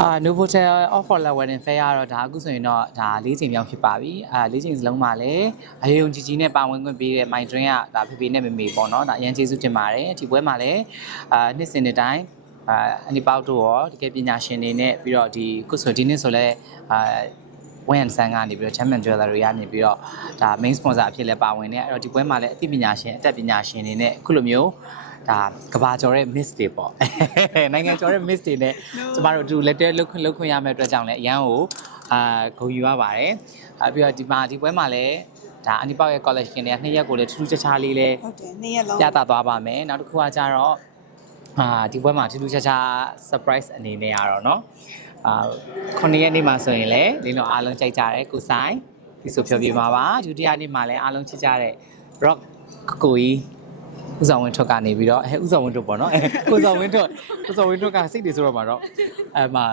အာ Novotel offer level wedding fair ကတော့ဒါအခုဆိုရင်တော့ဒါ၄ချိန်မြောက်ဖြစ်ပါပြီအာ၄ချိန်စလုံးမှာလည်းအယုံကြည်ကြည်နဲ့ပါဝင်ခွင့်ပေးတဲ့ My Dream ကဒါဖေဖေနဲ့မေမေပေါ့နော်ဒါအရင်ကျေးဇူးတင်ပါတယ်ဒီပွဲမှာလည်းအာနှစ်စဉ်တစ်တိုင်းအာအနိပေါက်တို့ရောတကယ်ပညာရှင်တွေနဲ့ပြီးတော့ဒီခုဆိုဒီနေ့ဆိုလဲအာ ဝင်းဆန်ကနေပြီးတော့ German Jewelry ရနေပြီးတော့ဒါ main sponsor အဖြစ်လည်းပါဝင်နေအဲ့တော့ဒီပွဲမှာလည်းအသိပညာရှင်အတတ်ပညာရှင်တွေနဲ့အခုလိုမျိုးဒါကဘာကျော်တဲ့ miss တွေပေါ့ နိုင်ငံကျော်တဲ့ miss တွေနဲ့ကျမတို့အတူလက်တွဲလှုပ်ခွင့်လှုပ်ခွင့်ရမယ့်အတွက်ကြောင့်လည်းအရန်ကိုအာဂုဏ်ယူရပါတယ်အပြီးတော့ဒီမှာဒီပွဲမှာလည်းဒါအနိပေါက်ရဲ့ collection တွေကနှစ်ရက်ကိုလည်းထူးထူးခြားခြားလေးလည်း ဟုတ်တယ်နေ့ရက်လုံး ပြသသွားပါမယ်နောက်တစ်ခုကကြတော့အာဒီပွဲမှာထူးထူးခြားခြား surprise အနေနဲ့ရတော့เนาะ အာခုနှစ်ရက်နေ့မှာဆိုရင်လည်းလင်းတော့အားလုံးကြိုက်ကြတယ်ကိုဆိုင်ဒီဆိုဖြောပြပါပါဒုတိယနေ့မှာလည်းအားလုံးချစ်ကြတဲ့ rock ကိုကြီးဥဆောင်ဝင်းထွတ်ကနေပြီးတော့အဲဥဆောင်ဝင်းထွတ်ပေါ့နော်အဲကိုဆောင်ဝင်းထွတ်ကိုဆောင်ဝင်းထွတ်ကစိတ်တွေဆိုတော့မှာတော့အဲမှာ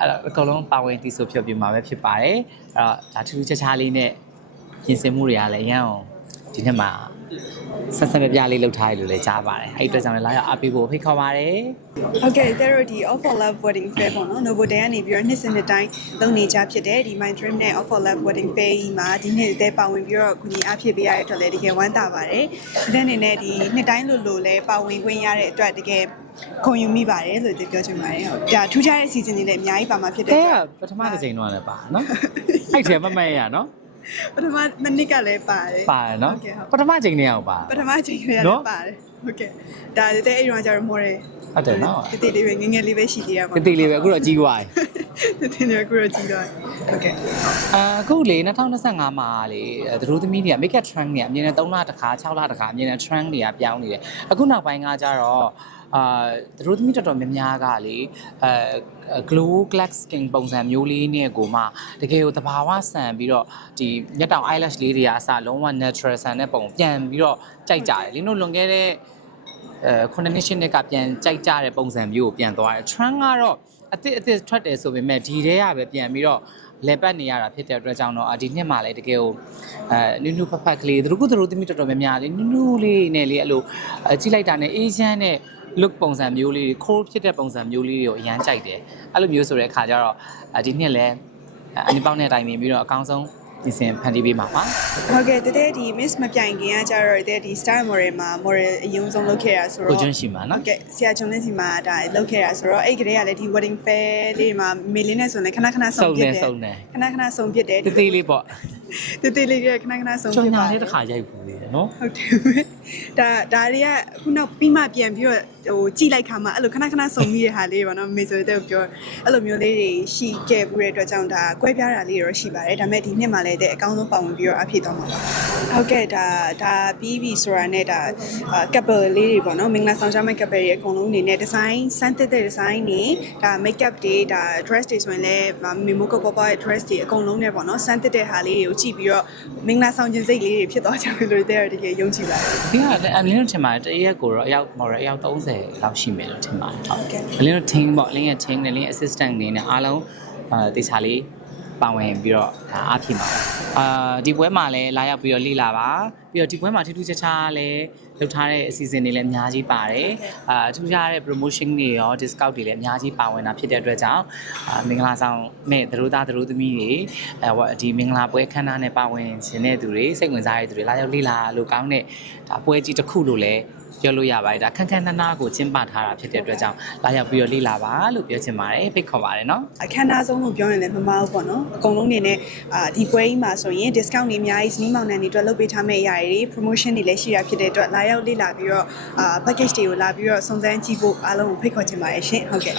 အဲ့တော့အကုန်လုံးပါဝင်တီးဆိုဖြောပြမှာပဲဖြစ်ပါတယ်အဲ့တော့ဒါထူးထူးခြားခြားလေးနဲ့ပြင်ဆင်မှုတွေကလည်းရမ်းအောင်ဒီနေ့မှာ ဆက်ဆက်ပြပြလေးလုပ်ထားရလို့လည်းကြားပါတယ်အဲ့ဒီအတွက်ကြောင့်လည်းလာရောက်အားပေးဖို့ဖိတ်ခေါ်ပါတယ်ဟုတ်ကဲ့တဲ့တို့ဒီ Offer Love Wedding Fair ပေါ့နော် Novotel ကနေပြီးတော့နှစ်စဉ်နှစ်တိုင်းလုပ်နေကြဖြစ်တဲ့ဒီ My Dream နဲ့ Offer Love Wedding Fair မှာဒီနှစ်တဲ့ပါဝင်ပြီးတော့ခုညီအားဖြစ်ပေးရတဲ့အတွက်လည်းတကယ်ဝမ်းသာပါတယ်ဒီတဲ့အနေနဲ့ဒီနှစ်တိုင်းလို့လို့လည်းပါဝင်ခွင့်ရတဲ့အတွက်တကယ်ခုံယူမိပါတယ်လို့ပြောချင်ပါတယ်ဟုတ်ဒါထူးခြားတဲ့ season တွေလည်းအများကြီးပါမှာဖြစ်တဲ့တဲအတွကက်ပထမတစ်ချိန်တော့လည်းပါနော်အဲ့ထဲမမတ်ရနော် ပထမမနစ်ကလည်းပါတယ်ပါတယ်နော်ဟုတ်ကဲ့ဟုတ်ပထမချိန်နေအောင်ပါပထမချိန်ကလည်းနော်ပါတယ်ဟုတ်ကဲ့ဒါတဲ့အဲ့ဒီတော့ကျတော့မော်တယ်ဟုတ်တယ်နော်တတိလေးပဲငယ်ငယ်လေးပဲရှိသေးရပါတိတိလေးပဲအခုတော့ကြီးသွားပြီတတိလေးကရောကြည့်တော့ဟုတ်ကဲ့အခုလေ2025မှာလေသူတို့သမီးတွေက make up trend တွေကအမြင်နဲ့3လတစ်ခါ6လတစ်ခါအမြင်နဲ့ trend တွေကပြောင်းနေတယ်အခုနောက်ပိုင်းကကြတော့ အာသူတို့သမီးတော်တော်များများကလေအဲ glow glass skin ပုံစံမျိုးလေးနဲ့ကိုမှတကယ်ကိုတဘာဝဆန်ပြီးတော့ဒီမျက်တောင် eyelash လေးတွေကအစလုံးဝ natural ဆန်တဲ့ပုံပြန်ပြီးတော့ကြိုက်ကြတယ်လင်းတို့လွန်ခဲ့တဲ့အဲခုနှစ်နှစ်ရှင်းနှစ်ကပြန်ကြိုက်ကြတဲ့ပုံစံမျိုးကိုပြန်သွားတယ် trend ကတော့အစ်စ်အစ်စ်ထွက်တယ်ဆိုပေမဲ့ဒီထဲကပဲပြန်ပြီးတော့လဲပတ်နေရတာဖြစ်တဲ့အတွက်ကြောင့်တော့အာဒီနှစ်မှာလည်းတကယ်ကိုအဲနူးနူးဖတ်ဖတ်ကလေးသူတို့ကသူတို့သမီးတော်တော်များများလေးနူးနူးလေးနဲ့လေးအဲ့လိုအကြည့်လိုက်တာနဲ့အေးချမ်းတဲ့ look ပုံစံမျိုးလေးခိုးဖြစ်တဲ့ပုံစံမျိုးလေးတွေကိုအရန်ကြိုက်တယ်အဲ့လိုမျိုးဆိုတဲ့အခါကျတော့အာဒီနှစ်လည်းအနိပေါက်နဲ့တိုင်ပင်ပြီးတော့အကောင်းဆုံးဒီစင်ဖန်တီးပေးမှာပါဟုတ်ကဲ့တတဲ့ဒီ miss မပြိုင်ခင်ကကျတော့တဲ့ဒီ style model မှာ model အယုံဆုံးလုပ်ခဲ့ရဆိုတော့ကိုကျွန်းရှိမှာဟုနော်တ်ကဲ့ဆရာချွန်လင်းစီမှာဒါလုပ်ခဲ့ရဆိုတော့အဲ့ကလေးကလည်းဒီ wedding fair လေးမှာမေလင်းနဲ့ဆိုရင်ခဏခဏဆုံစုံပြနေစ်တယ်စုံနေခဏခဏဆုံပြစ်တယ်တေးသေးလေးပေါ့ တေးသေးလေးကခဏခဏဆုံကြောပြင်စ်ညာပါလေးတစ်ခါရိုက်ဘူးလေနော်ဟုတ်တယ်ဒါဒါတွေကခုနောက်ပြီးမှပြန်ပြီးတော့ဟိုကြိလိုက်ခါမှအဲ့လိုခဏခဏစုံမိတဲ့ဟာလေးပေါ့နော်မေဆိုတဲ့ပြောအဲ့လိုမျိုးလေးတွေရှိခဲ့ပြီးတဲ့အတွက်ကြောင့်ဒါကွဲပြားတာလေးတော့ရှိပါတယ်ဒါပေမဲ့ဒီနှစ်မှာလည်းတဲ့အကောင်းဆုံးပါဝင်ပြီးတော့အဖြစ်သွားမှာပါဟုတ်ကဲ့ဒါဒါပြီးပြီဆိုတာနဲ့ဒါကပ်ပယ်လေးတွေပေါ့နော်မင်္ဂလာဆောင်ကြမဲ့ကပ်ပယ်တွေအကုန်လုံးအနေနဲ့ design စမ်းသစ်တဲ့ design တွေဒါ makeup တွေဒါ dress တွေဆိုရင်လည်းမေမိုကပပရဲ့ dress တွေအကုန်လုံးနဲ့ပေါ့နော်စမ်းသစ်တဲ့ဟာလေးတွေကိုကြည့်ပြီးတော့မင်္ဂလာဆောင်ခြင်းစိတ်လေးတွေဖြစ်သွားကြမယ်လို့တဲ့တကယ်ယုံကြည်ပါတယ်ဒီကအလင်းတို့ထင်ပါတယ်တရက်ကိုတော့အယောက်မော်ရအယောက်30လောက်ရှိမယ်လို့ထင်ပါတယ်ဟုတ်ကဲ့အလင်းတို့ team ပေါ့အလင်းရဲ့ team နဲ့လင်း assistant အနေနဲ့အားလုံးအာတေချာလေး ပါဝင်ပြီးတော့ဒါအားဖြည့်ပါအာဒီပွဲမှာလည်းလာရောက်ပြီးတော့လေ့လာပါပြီးတော့ဒီပွဲမှာထူးထူးခြားခြားလည်းလုပ်ထားတဲ့အစီအစဉ်တွေလည်းအများကြီးပါတယ်အာထူးခြားတဲ့ promotion တွေရော discount တွေလည်းအများကြီးပါဝင်တာဖြစ်တဲ့အတွက်ကြောင့်အာမင်္ဂလာဆောင်မဲ့သတို့သားသတို့သမီးတွေအဲဟိုဒီမင်္ဂလာပွဲခမ်းနားနဲ့ပါဝင်ခြင်းတဲ့သူတွေစိတ်ဝင်စားတဲ့သူတွေလာရောက်လေ့လာလို့ကောင်းတဲ့ဒါပွဲကြီးတစ်ခုလို့လည်းပြောလို့ရပါတယ်ဒါခန်းခန်းနားနားကိုကျင်းပထားတာဖြစ်တဲ့အတွက်ကြောင့်လာရောက်ပြီးတော့လေ့လာပါလို့ပြောချင်ပါတယ်ဖိတ်ခေါ်ပါတယ်နော်အခမ်းအနားဆုံးလို့ပြောရင်လည်းမမဟုတ်ပေါ့နော်အကုန်လုံးနေနဲ့အာဒီပွဲကြီးမှာဆိုရင် discount တွေအများကြီးစနီးမောင်နှံတွေအတွက်လုပ်ပေးထားမယ့်အရာတွေ promotion တွေလည်းရှိတာဖြစ်တဲ့အတွက်လာရောက်လေ့လာပြီးတော့အာ package တွေကိုလာပြီးတော့စုံစမ်းကြည့်ဖို့အားလုံးကိုဖိတ်ခေါ်ချင်ပါတယ်ရှင်ဟုတ်ကဲ့